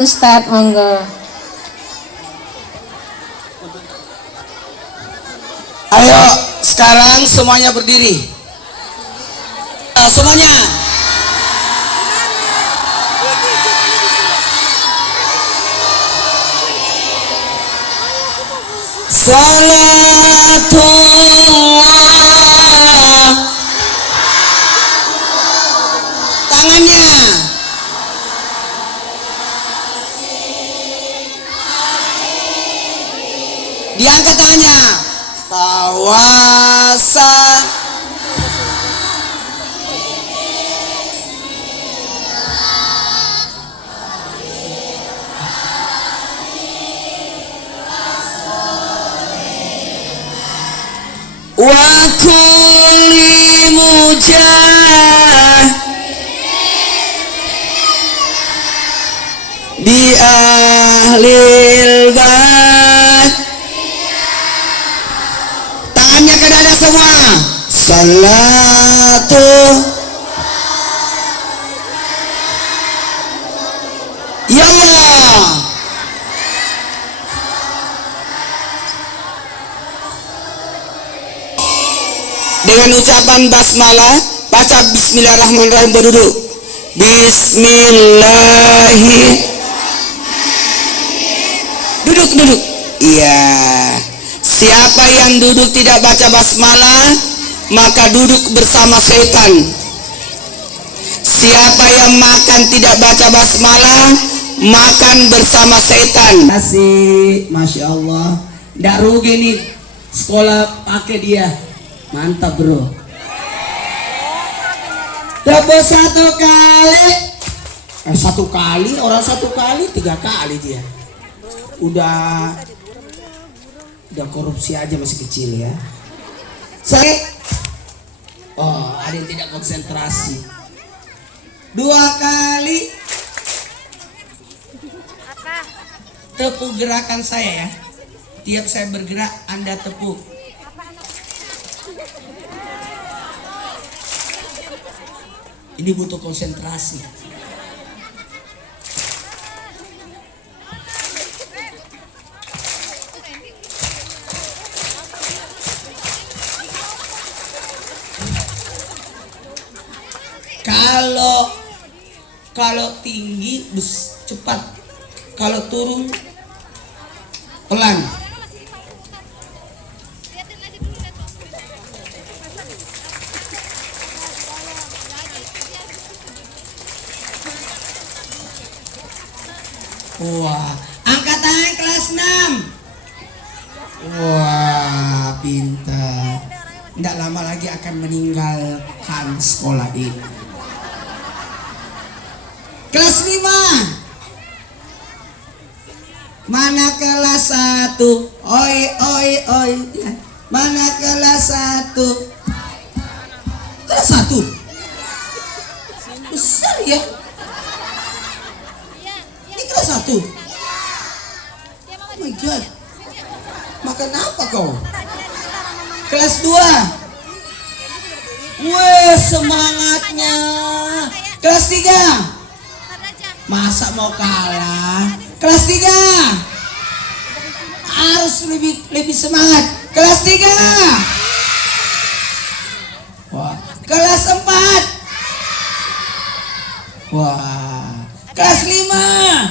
Ustadz, monggo. Ayo sekarang semuanya berdiri. Semuanya. Salatullah. Tangannya. Diangkat tangannya. Tawasa. Wa kulli mujah di ahlil bait. Tangannya ke dada semua. Salatu ya Allah. Dengan ucapan basmalah, baca bismillahirrahmanirrahim, berduduk. Duduk. Iya. Siapa yang duduk tidak baca basmalah, maka duduk bersama setan. Siapa yang makan tidak baca basmalah, makan bersama setan. Masya Allah. Nggak rugi nih sekolah pakai dia. Mantap bro. Tepuk satu kali. Satu kali, orang satu kali, 3 kali dia. Udah korupsi aja masih kecil ya. Saya. Oh, ada yang tidak konsentrasi. 2 kali. Tepuk gerakan saya ya. Tiap saya bergerak, Anda tepuk. Ini butuh konsentrasi. Kalau tinggi cepat, kalau turun pelan. Wah, angkat tangan kelas 6. Wah, pintar. Tidak lama lagi akan meninggalkan sekolah ini. Kelas 5. Mana kelas 1? Oi. Mana kelas 1? Kelas 1. Besar ya. Kelas 1. Oh my god. Makan apa kau? Kelas 2. Weh, semangatnya. Kelas 3. Masa mau kalah? Kelas 3. Harus lebih semangat. Kelas 3. Wah, kelas 4. Wah, kelas 5.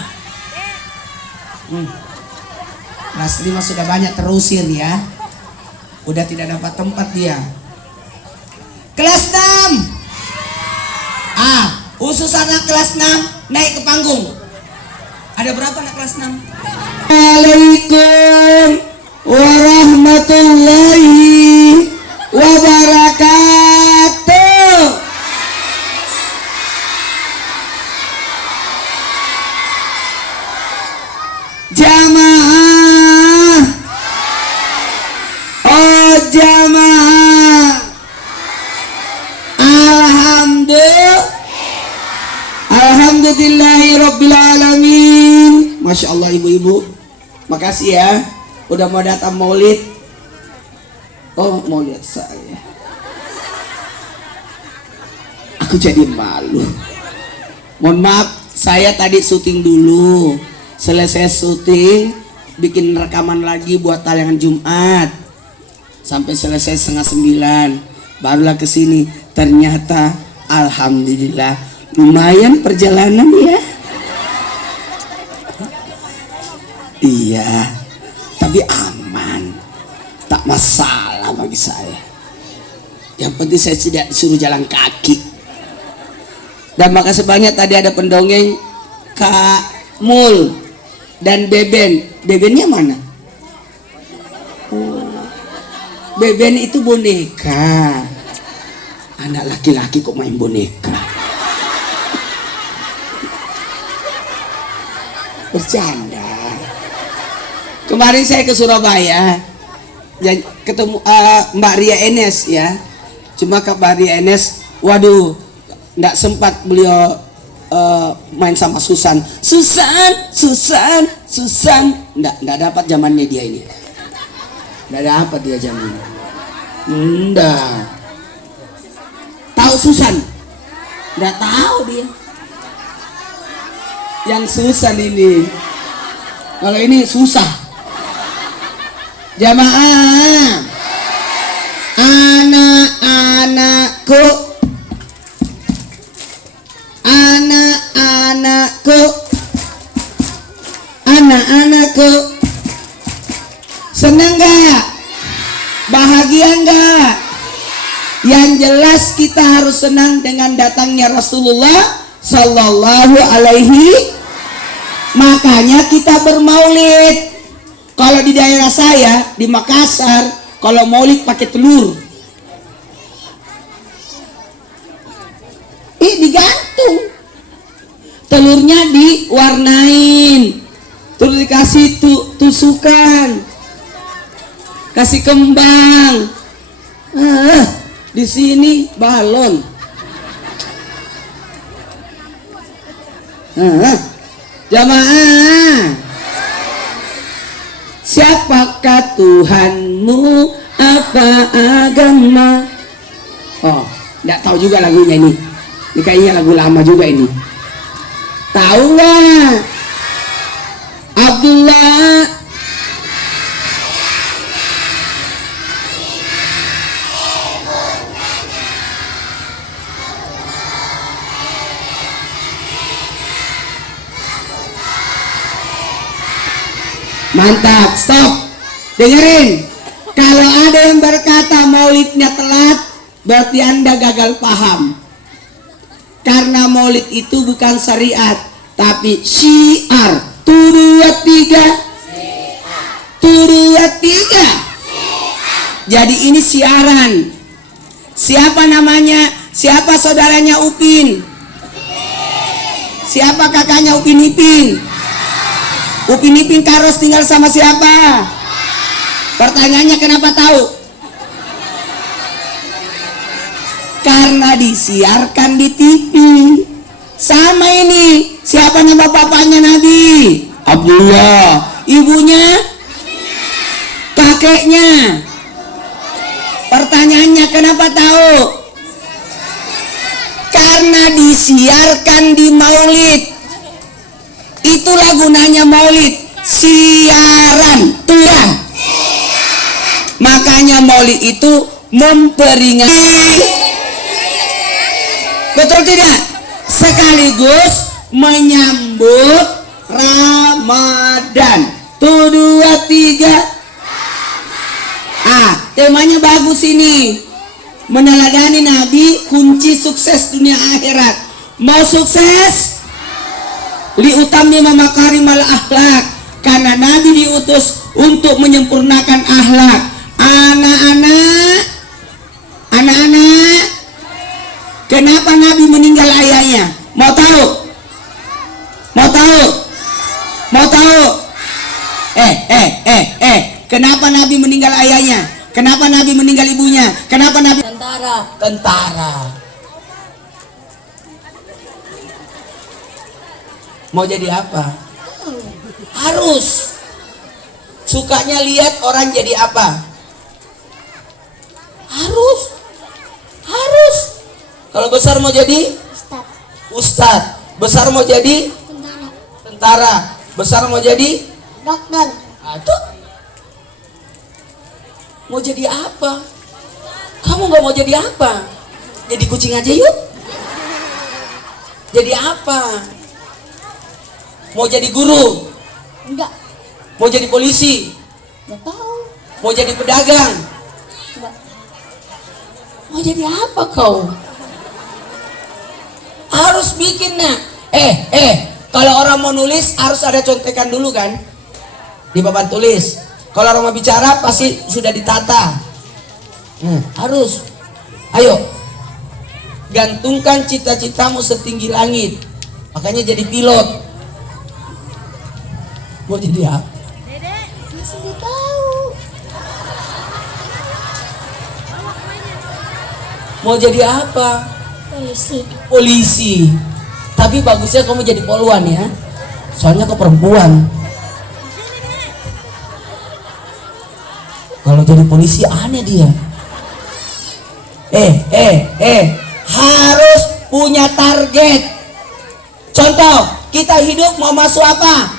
Kelas 5 sudah banyak terusir ya. Udah tidak dapat tempat dia. Kelas 6. Khusus anak kelas 6 naik ke panggung. Ada berapa anak kelas 6? Waalaikumsalam warahmatullahi wabarakatuh. Jamaah. Oh jamaah. Alhamdulillahirobbilalamin. Masya Allah ibu-ibu. Makasih ya. Udah mau datang maulid. Oh mau lihat saya. Aku jadi malu. Mohon maaf Saya tadi syuting dulu, selesai syuting bikin rekaman lagi buat tayangan Jumat sampai selesai 8:30, barulah kesini. Ternyata alhamdulillah lumayan perjalanan ya. Iya, tapi aman, tak masalah bagi saya. Yang penting saya tidak disuruh jalan kaki. Dan makasih banyak tadi ada pendongeng Kak Mul dan Beben. Bebennya mana? Oh, Beben itu boneka. Anak laki-laki kok main boneka? Bercanda. Kemarin saya ke Surabaya, ketemu Mbak Ria Enes ya. Cuma Kak Mbak Ria Enes, waduh, nggak sempat beliau main sama Susan, nggak dapat zamannya dia ini, nggak dapat dia zamannya, nggak tahu Susan, nggak tahu dia, yang Susan ini, kalau ini susah, jamaah, anak-anakku. Anak-anakku, senang gak? Bahagia gak? Yang jelas kita harus senang dengan datangnya Rasulullah Sallallahu Alaihi. Makanya kita bermaulid. Kalau di daerah saya di Makassar, kalau maulid pakai telur, digantung, telurnya diwarnain, terus dikasih tusukan, kasih kembang. Di sini balon. Jamaah, siapakah Tuhanmu? Apa agama? Oh, nggak tahu juga lagunya ini. Ini kayaknya lagu lama juga ini. Tahu nggak? Abdullah. Mantap, stop. Dengerin. Kalau ada yang berkata maulidnya telat, berarti Anda gagal paham. Karena maulid itu bukan syariat, tapi syiar. 1, 2, 3. 1, 2, 3. Jadi ini siaran. Siapa namanya? Siapa saudaranya Upin? Siapa kakaknya Upin Ipin? Upin Ipin Karos tinggal sama siapa? Pertanyaannya kenapa tahu? Karena disiarkan di TV. Sama ini, siapa nama bapaknya Nabi? Abdullah. Ibunya? Kakeknya. Pertanyaannya kenapa tahu? Karena disiarkan di maulid. Itulah gunanya maulid, siaran Tuhan. Makanya maulid itu memperingati, betul tidak? Sekaligus menyambut Ramadan. 1, 2, 3. Temanya bagus ini. Meneladani Nabi, kunci sukses dunia akhirat. Mau sukses? Liutami makarimal akhlak. Karena Nabi diutus untuk menyempurnakan akhlak. Anak-anak, kenapa Nabi meninggal ayahnya? Mau tahu? Mau tahu? Mau tahu? Kenapa Nabi meninggal ayahnya? Kenapa Nabi meninggal ibunya? Kenapa Nabi? Tentara. Mau jadi apa? Harus. Sukanya lihat orang jadi apa? Harus. Kalau besar mau jadi ustad. Besar mau jadi tentara. Besar mau jadi dokter. aduh. Mau jadi apa? Kamu nggak mau jadi apa? Jadi kucing aja yuk. Jadi apa? Mau jadi guru? Enggak. Mau jadi polisi? Enggak tahu. Mau jadi pedagang? Enggak. Mau jadi apa kau? Harus bikin nak. Kalau orang mau nulis harus ada contekan dulu kan? Di papan tulis. Kalau orang mau bicara pasti sudah ditata. Harus. Ayo. Gantungkan cita-citamu setinggi langit. Makanya jadi pilot. Mau jadi apa? Masih enggak tahu. Mau jadi apa? Polisi. Polisi. Tapi bagusnya kamu jadi poluan ya. Soalnya kau perempuan. Kalau jadi polisi aneh dia. Harus punya target. Contoh, kita hidup mau masuk apa?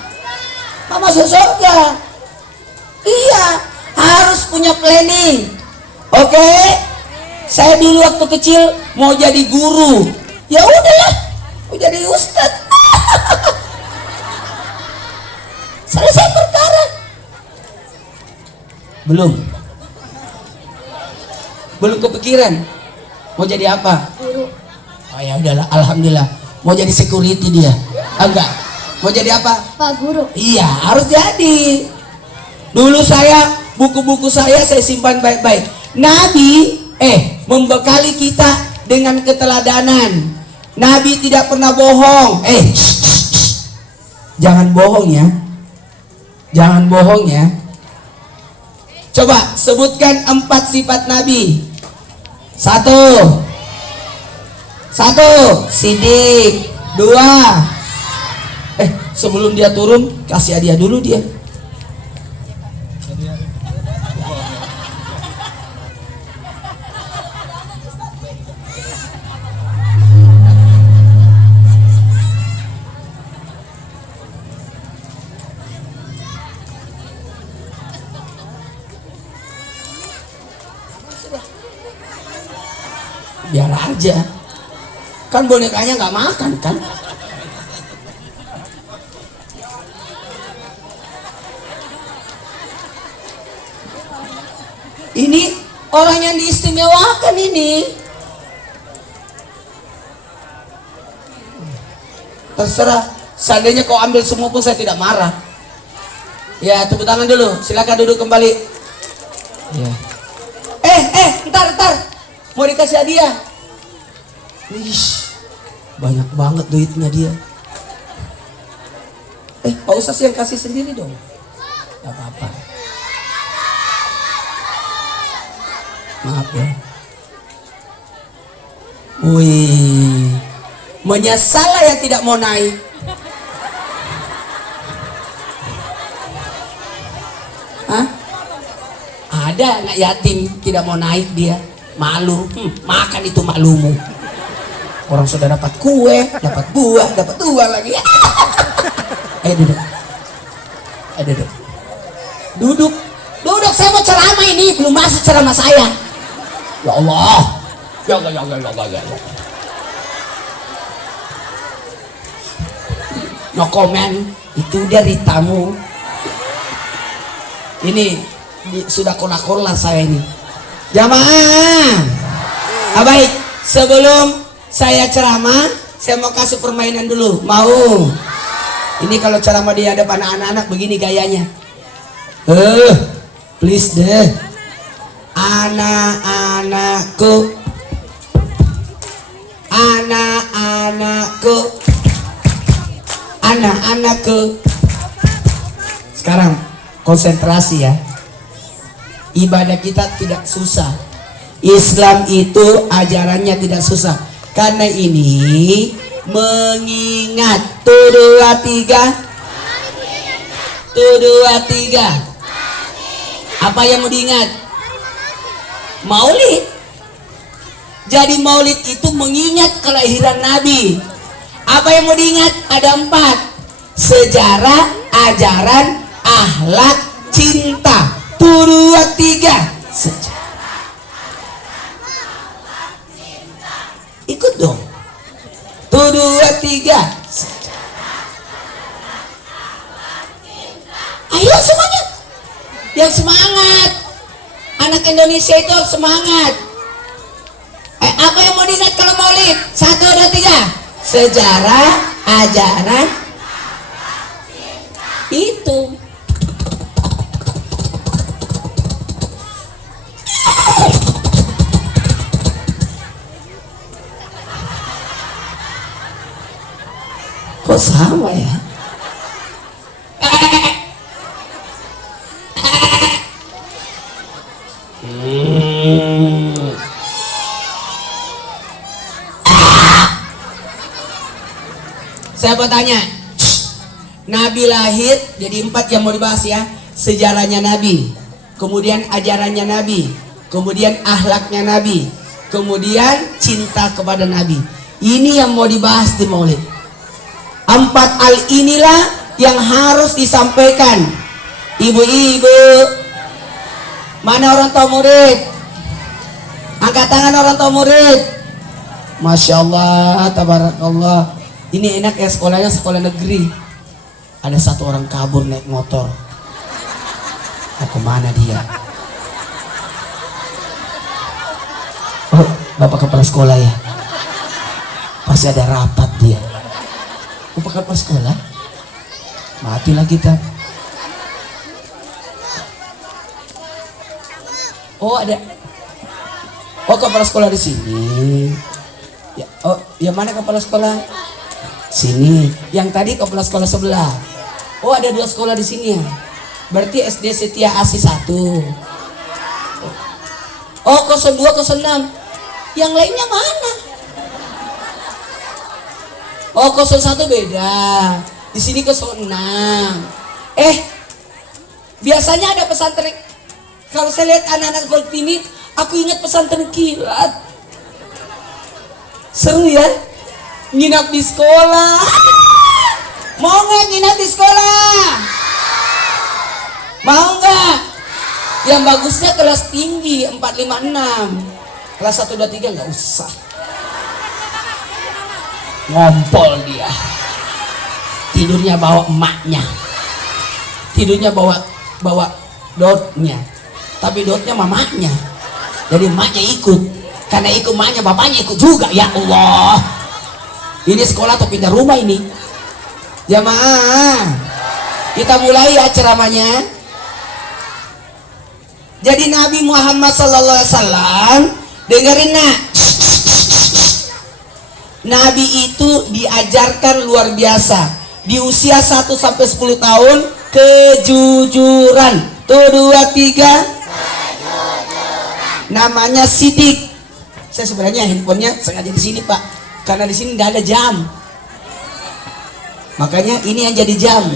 Mau masuk surga. Iya, harus punya planning. Oke? Saya dulu waktu kecil mau jadi guru. Ya udahlah, mau jadi ustad. Selesai perkara. Belum kepikiran. Mau jadi apa? Guru. Oh ya udahlah, alhamdulillah. Mau jadi security dia. Enggak. Mau jadi apa? Pak Guru. Iya, harus jadi. Dulu saya, buku-buku saya simpan baik-baik. Nabi membekali kita dengan keteladanan. Nabi tidak pernah bohong. Jangan bohong ya. Jangan bohong ya. Coba sebutkan 4 sifat Nabi. Satu, sidik. 2, sebelum dia turun kasih hadiah dulu dia. Biar aja, kan bonekanya nggak makan kan. Ini orang yang diistimewakan ini. Terserah, seandainya kau ambil semua pun saya tidak marah. Ya, tepuk tangan dulu, silakan duduk kembali. Ya. Ntar mau dikasih hadiah. Wih, banyak banget duitnya dia. Pak Ustaz yang kasih sendiri dong. Gak apa-apa. Maaf ya. Wih, menyesal ya tidak mau naik. Hah? Ada anak yatim tidak mau naik dia. Malu, makan itu maklumu. Orang sudah dapat kue, dapat buah, dapat uang lagi. Ayo duduk. Duduk, saya mau ceramah ini, belum masuk ceramah saya. Ya Allah. Ya Allah. No comment, itu dari tamu. Ini sudah kola-kola saya ini. Jamaah. Baik, sebelum saya ceramah, saya mau kasih permainan dulu. Mau? Ini kalau ceramah di hadapan anak-anak begini gayanya. Please deh. Anak-anakku. Anak-anakku. Sekarang konsentrasi ya. Ibadah kita tidak susah. Islam itu ajarannya tidak susah. Karena ini mengingat. 1, 2, 3. Apa yang mau diingat? Maulid. Jadi maulid itu mengingat kelahiran Nabi. Apa yang mau diingat? Ada 4. Sejarah, ajaran, akhlak, cinta. 1, 2, 3. Sejarah. Ikut dong. 1, 2, 3. Ayo semuanya. Yang semangat. Anak Indonesia itu harus semangat. Apa yang mau diingat kalau maulid? 1, 2, 3. Sejarah, ajaran, itu. Kok sama ya? Saya mau tanya, Nabi lahir jadi 4 yang mau dibahas ya. Sejarahnya Nabi, kemudian ajarannya Nabi, kemudian akhlaknya Nabi, kemudian cinta kepada Nabi. Ini yang mau dibahas di Maulid. 4 hal inilah yang harus disampaikan. Ibu-ibu, mana orang tua murid? Angkat tangan orang tua murid. Masya Allah, tabarakallah. Ini enak ya, sekolahnya sekolah negeri. Ada 1 orang kabur naik motor. Mau kemana dia? Oh, bapak kepala sekolah ya. Pasti ada rapat dia. Bapak kepala sekolah? Matilah kita. Oh ada. Oh kepala sekolah di sini. Ya, oh yang mana kepala sekolah? Sini. Yang tadi kepala sekolah sebelah. Oh ada 2 sekolah di sini ya. Berarti SD Setia Asih 1. Oh 02, 06. Yang lainnya mana? Oh 01 beda. Di sini 06. Biasanya ada pesantren. Kalau saya lihat anak-anak seperti ini, aku ingat pesantren kilat. Seru ya? Nginap di sekolah. Mau nggak nginap di sekolah? Mau nggak? Yang bagusnya kelas tinggi 4, 5, 6. Kelas 1, 2, 3 nggak usah. Ngompol dia. Tidurnya bawa emaknya. Tidurnya bawa dotnya. Tapi dotnya mamanya. Jadi emaknya ikut. Karena ikut emaknya, bapaknya ikut juga. Ya Allah. Ini sekolah atau pindah rumah ini? Jamaah, kita mulai ya ceramahnya. Jadi Nabi Muhammad SAW, dengerin nak. Nabi itu diajarkan luar biasa. Di usia 1 sampai 10 tahun kejujuran. 1, 2, 3. Namanya sidik. Saya sebenarnya handphonenya sengaja di sini Pak. Karena di sini nggak ada jam, makanya ini yang jadi jam.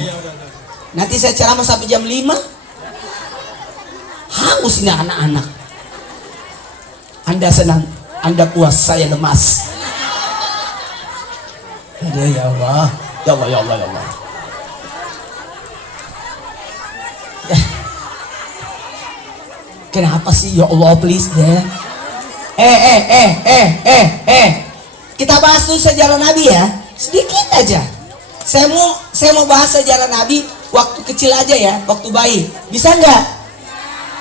Nanti saya ceramah sampai jam 5, hangus ini anak-anak. Anda senang, Anda puas, saya lemas. Ya Allah, ya Allah, ya Allah, ya Allah. Kenapa sih ya Allah, please deh. Kita bahas dulu sejarah Nabi ya, sedikit aja. Saya mau bahas sejarah Nabi waktu kecil aja ya, waktu bayi. Bisa nggak?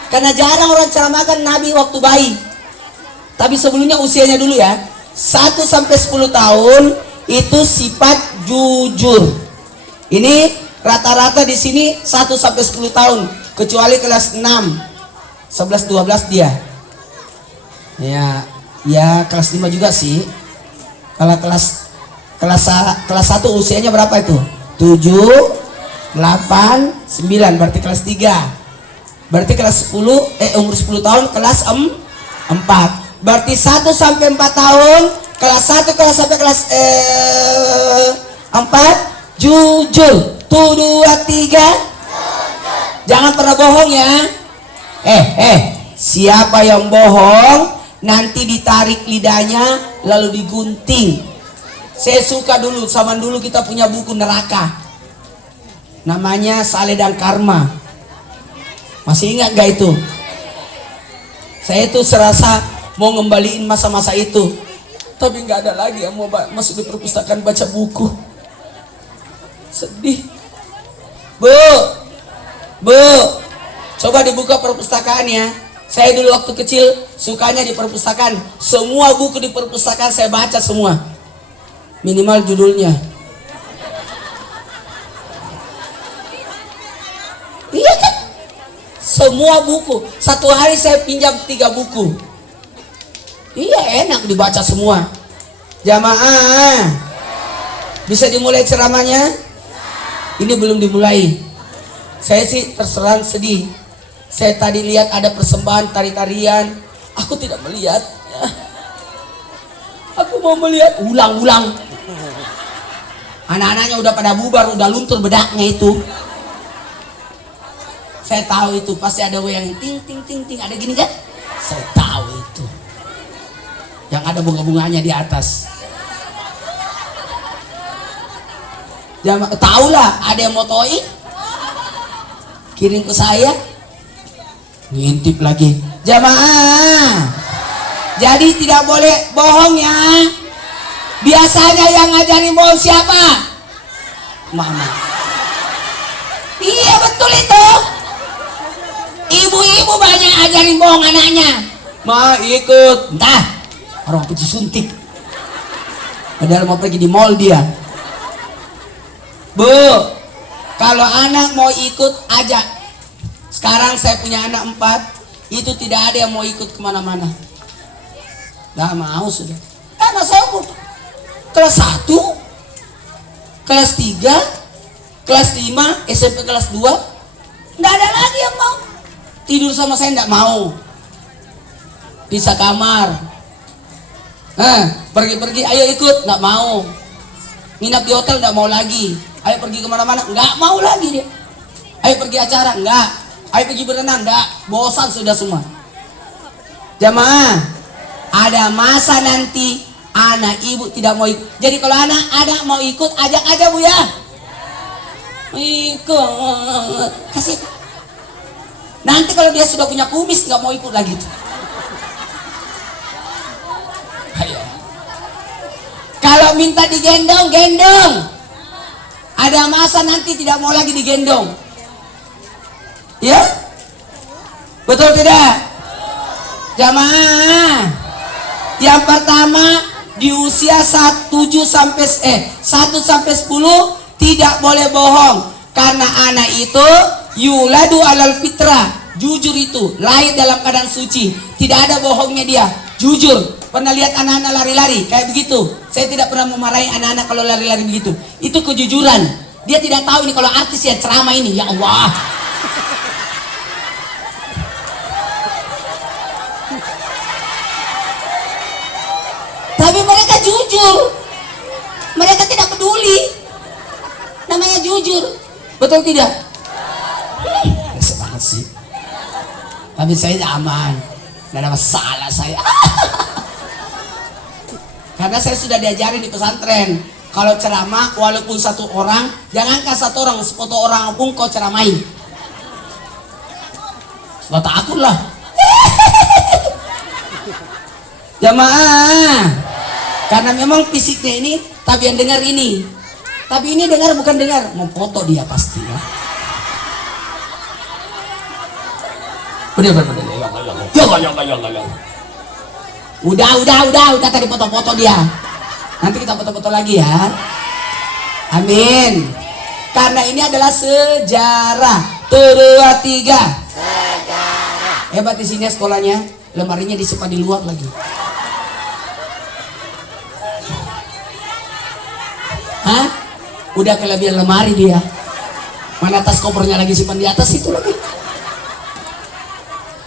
Karena jarang orang ceramahkan Nabi waktu bayi. Tapi sebelumnya usianya dulu ya. 1 sampai 10 tahun itu sifat jujur. Ini rata-rata di sini 1 sampai 10 tahun, kecuali kelas 6, 11, 12 dia. Ya kelas 5 juga sih. Kalau kelas 1 usianya berapa itu? 7, 8, 9, berarti kelas 3. Berarti kelas 10 umur 10 tahun kelas 4. Berarti 1 sampai 4 tahun, kelas 1 kelas sampai kelas 4 jujur. 1, 2, 3. Jangan pernah bohong ya. Siapa yang bohong nanti ditarik lidahnya lalu digunting. Saya suka dulu, zaman dulu kita punya buku neraka. Namanya Saleh dan Karma. Masih ingat gak itu? Saya itu serasa mau ngembaliin masa-masa itu. Tapi nggak ada lagi yang mau masuk di perpustakaan baca buku. Sedih. Bu, coba dibuka perpustakaannya. Saya dulu waktu kecil sukanya di perpustakaan. Semua buku di perpustakaan saya baca semua. Minimal judulnya. Iya kan? Semua buku. Satu hari saya pinjam 3 buku. Iya, enak dibaca semua. Jamaah, bisa dimulai ceramahnya? Ini belum dimulai. Saya sih terserang sedih. Saya tadi lihat ada persembahan tari-tarian. Aku tidak melihat. Aku mau melihat ulang-ulang. Anak-anaknya udah pada bubar, udah luntur bedaknya itu. Saya tahu itu pasti ada yang ting ting ting ting, ada gini kan? Saya tahu itu. Yang ada bunga-bunganya di atas. Tahu lah, ada yang mau toing, kirim ke saya, ngintip lagi. Jamaah, jadi tidak boleh bohong ya. Biasanya yang ngajarin bohong siapa? Mama. Iya betul itu. Ibu-ibu banyak ajarin bohong anaknya. Ma ikut, entah orang pergi suntik. Padahal mau pergi di mall dia. Bu, kalau anak mau ikut ajak. Sekarang saya punya anak 4, itu tidak ada yang mau ikut kemana-mana. Gak mau sudah. Karena saya kelas 1, kelas 3, kelas 5, SMP kelas 2, gak ada lagi yang mau. Tidur sama saya gak mau. Pisah kamar. Pergi-pergi, ayo ikut, gak mau. Nginap di hotel gak mau lagi. Ayo pergi kemana-mana, nggak mau lagi dia. Ayo pergi acara, nggak. Ayo pergi berenang, nggak. Bosan sudah semua. Jamaah, ada masa nanti anak ibu tidak mau ikut. Jadi kalau anak mau ikut, ajak aja bu ya. Ikut, kasih. Nanti kalau dia sudah punya kumis, nggak mau ikut lagi. Ayo. Kalau minta digendong, gendong. Ada masa nanti tidak mau lagi digendong. Ya? Betul tidak? Jamaah. Yang pertama di usia 1 sampai 10 tidak boleh bohong. Karena anak itu yuladu alal fitrah. Jujur itu, lahir dalam keadaan suci. Tidak ada bohongnya dia. Jujur. Pernah lihat anak-anak lari-lari kayak begitu? Saya tidak pernah memarahi anak-anak kalau lari-lari begitu. Itu kejujuran. Dia tidak tahu ini kalau artis ya ceramah ini. Ya Allah. Tapi mereka jujur. Mereka tidak peduli. Namanya jujur. Betul tidak? Biasa banget sih. Tapi saya aman. Tidak ada masalah saya. Karena saya sudah diajarin di pesantren, kalau ceramah walaupun 1 orang, jangankan 1 orang, 10 orang pun kau ceramain. Gak takut lah. Jamaah, karena memang fisiknya ini, tapi yang dengar ini. Tapi ini dengar bukan dengar, mau foto dia pasti ya. Bener. Ya. Udah tadi foto-foto dia. Nanti kita foto-foto lagi ya. Amin. Karena ini adalah sejarah. 2, 3. Sejarah. Hebat di sini sekolahnya. Lemarinya disimpan di luar lagi. Hah? Udah kelebihan lemari dia. Mana tas kopernya lagi simpan di atas itu lagi.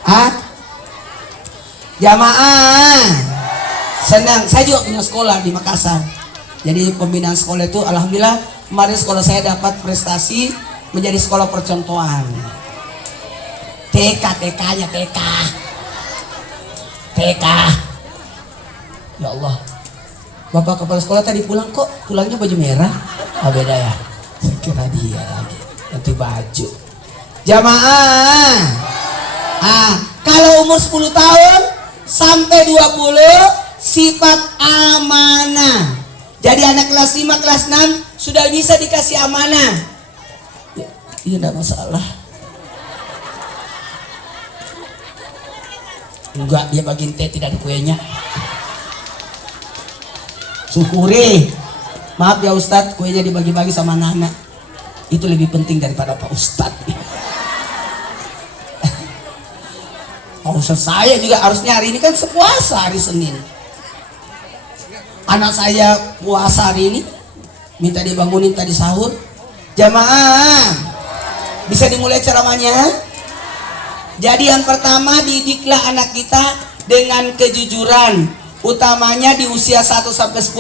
Hah? Jamaah, senang. Saya juga punya sekolah di Makassar. Jadi pembinaan sekolah itu alhamdulillah kemarin sekolah saya dapat prestasi menjadi sekolah percontohan. TK-nya TK. Ya Allah. Bapak kepala sekolah tadi pulang kok pulangnya baju merah? Oh beda ya. Saya kira dia lagi ganti baju. Jamaah. Kalau umur 10 tahun sampai 20 sifat amanah. Jadi anak kelas 5, kelas 6 sudah bisa dikasih amanah. Iya enggak masalah. Enggak, dia bagiin teh tidak ada kuenya. Syukuri. Maaf ya Ustadz, kuenya dibagi-bagi sama anak-anak. Itu lebih penting daripada Pak Ustadz. Ustadz saya juga harusnya hari ini kan sepuasa hari Senin. Anak saya puasa hari ini, minta dibangunin tadi sahur. Jamaah, bisa dimulai ceramahnya? Jadi yang pertama, didiklah anak kita dengan kejujuran. Utamanya di usia 1 sampai 10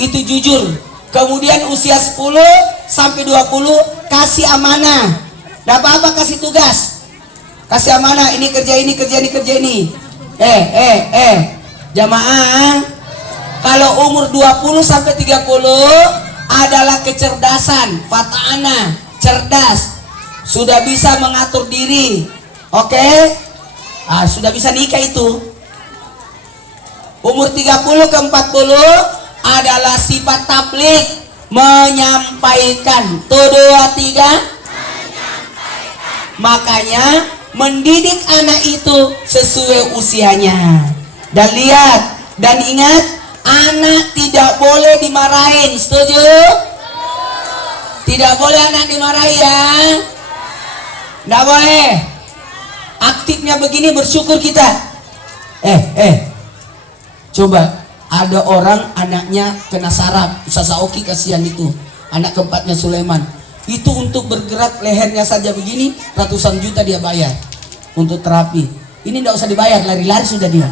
itu jujur. Kemudian usia 10 sampai 20 kasih amanah. Gak apa-apa kasih tugas. Kasih amanah, ini kerja ini, kerja ini, kerja ini. Jamaah, kalau umur 20 sampai 30 adalah kecerdasan, fata'ana, cerdas. Sudah bisa mengatur diri. Oke? Sudah bisa nikah itu. Umur 30 ke 40 adalah sifat tabligh, menyampaikan. Tuh 2, 3. Makanya mendidik anak itu sesuai usianya. Dan lihat dan ingat, anak tidak boleh dimarahin. Setuju? Tidak boleh anak dimarahi ya. Tidak boleh. Aktifnya begini bersyukur kita. Coba ada orang anaknya kena saraf. Ustaz Oki kasihan itu. Anak keempatnya Sulaiman. Itu untuk bergerak lehernya saja begini ratusan juta dia bayar untuk terapi. Ini tidak usah dibayar, lari-lari sudah dia.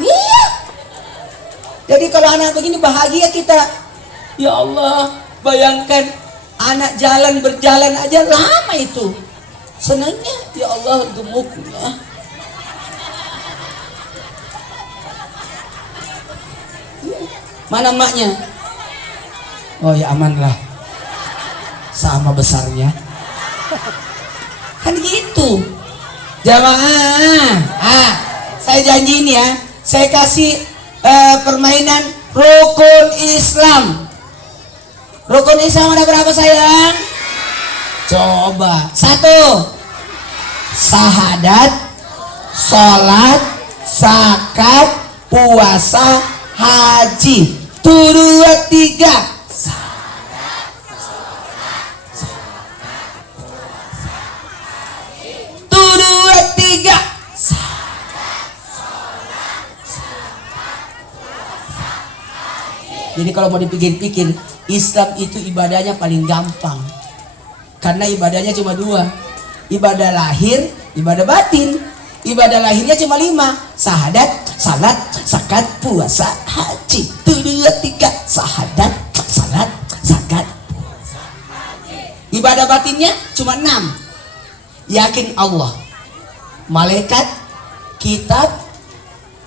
Iya. Jadi kalau anak begini bahagia kita. Ya Allah, bayangkan anak berjalan aja lama itu. Senangnya, ya Allah gemuknya. Mana emaknya? Oh ya amanlah, sama besarnya. Kan gitu. Jamaah, saya janjiin ya, saya kasih permainan rukun Islam. Rukun Islam ada berapa sayang? Coba. 1. Syahadat, sholat, zakat, puasa, haji. 2, 3. Jadi kalau mau dipikir-pikir, Islam itu ibadahnya paling gampang. Karena ibadahnya cuma 2. Ibadah lahir, ibadah batin. Ibadah lahirnya cuma 5. Syahadat, salat, zakat, puasa, haji. 2, 3. Syahadat, salat, zakat, puasa, haji. Ibadah batinnya cuma 6. Yakin Allah, malaikat, kitab,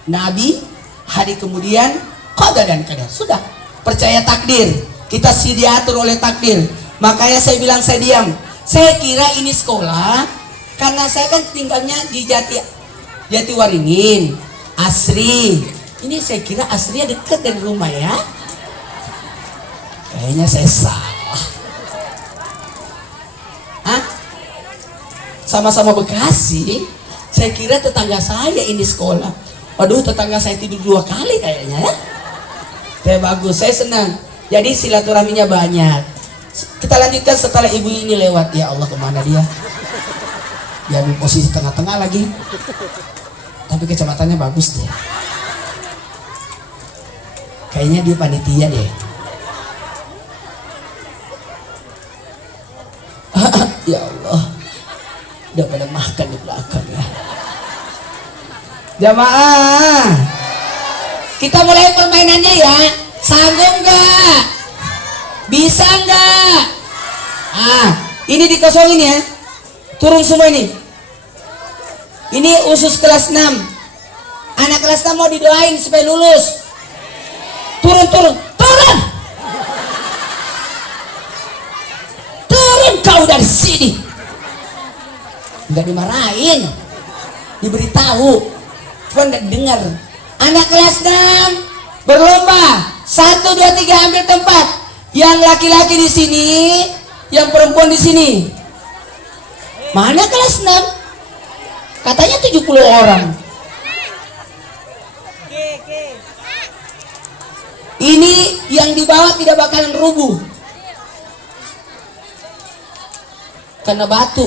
nabi, hari kemudian, qada dan qadar. Sudah. Percaya takdir, kita diatur oleh takdir. Makanya saya bilang saya diam. Saya kira ini sekolah karena saya kan tinggalnya di Jatiwaringin, Asri. Ini saya kira Asri dekat dari rumah ya. Kayaknya saya salah. Sama-sama Bekasi. Saya kira tetangga saya ini sekolah. Waduh, tetangga saya tidur 2 kali kayaknya ya. Bagus, saya senang. Jadi silaturahminya banyak. Kita lanjutkan setelah ibu ini lewat. Ya Allah, kemana dia? Dia di posisi tengah-tengah lagi. Tapi kecepatannya bagus deh. Kayaknya dia panitia deh. Ya Allah, udah pada makan di belakang ya. Jamaah, kita mulai permainannya ya. Sanggup nggak? Bisa nggak? Ini dikosongin ya. Turun semua ini. Ini usus kelas 6. Anak kelas 6 mau didoain supaya lulus. Turun. Turun kau dari sini. Enggak dimarahin, diberitahu, cuma enggak dengar. Anak kelas 6 berlomba. 1, 2, 3 ambil tempat. Yang laki-laki di sini, yang perempuan di sini. Mana kelas 6? Katanya 70 orang. Ini yang di bawah tidak bakalan rubuh karena batu.